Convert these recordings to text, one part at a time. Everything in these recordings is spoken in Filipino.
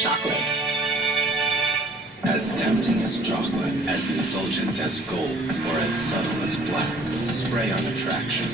chocolate. As tempting as chocolate, as indulgent as gold, or as subtle as black. Spray on attraction.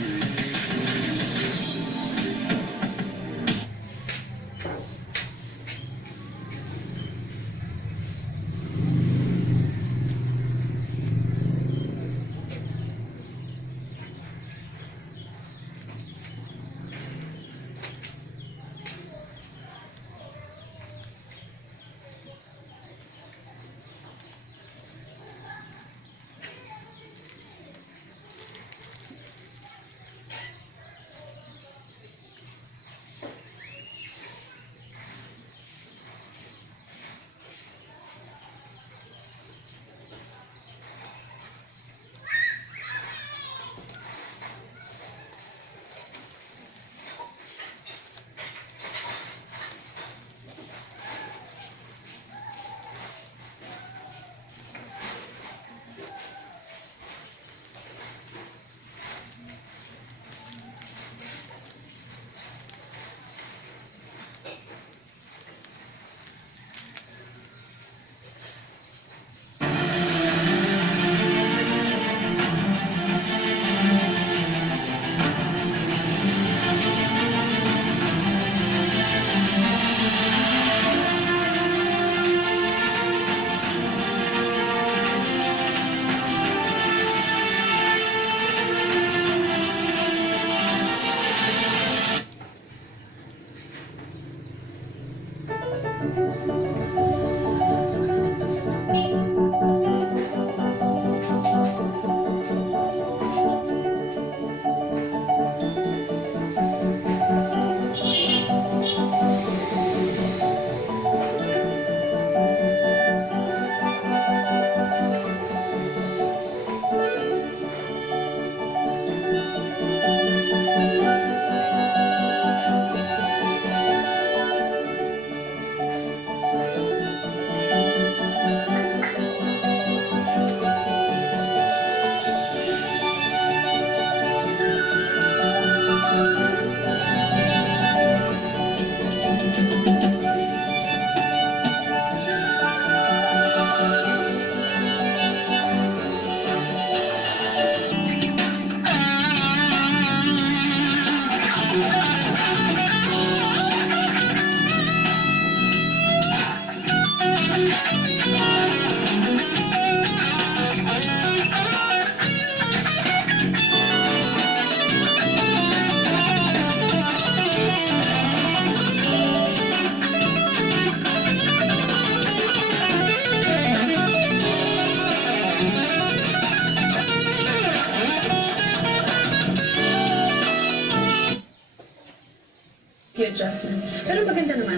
Few adjustments. Pero maganda naman.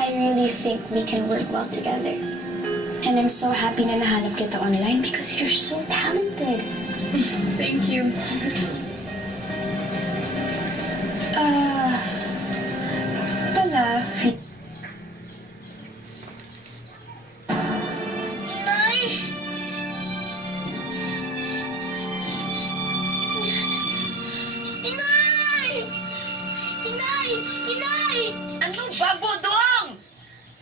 I really think we can work well together. And I'm so happy na nahanap kita online because you're so talented. Thank you. Pala, Inay! Inay! Inay! Inay! Ano ba, Bodong?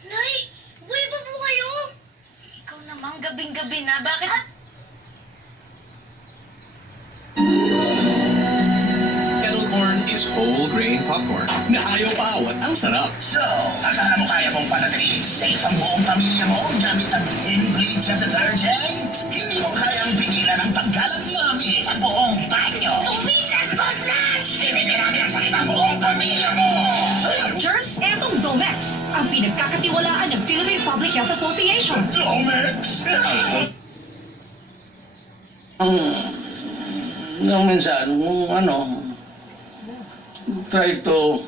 Nay! Buhay pa po kayo? Ikaw namang gabing-gabi na. Bakit? Kettle corn is whole grain popcorn na ayaw paawat ang sarap. So, akala mo kaya mong panatilihin safe ang buong pamilya mo gamit ang Simply detergent? Hindi mo kayang pigilan ang pagkalat namin sa buong banyo. Tumilas pa, Flash! Bibigyan namin ang sakit ang buong pamilya mo! Jers, etong Domex, ang pinagkakatiwalaan ng Philippine Public Health Association. Domex! Nung minsan, try to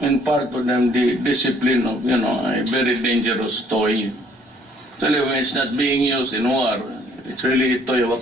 impart to them the discipline of, a very dangerous toy. Actually, when it's not being used in war, it's really a toy of a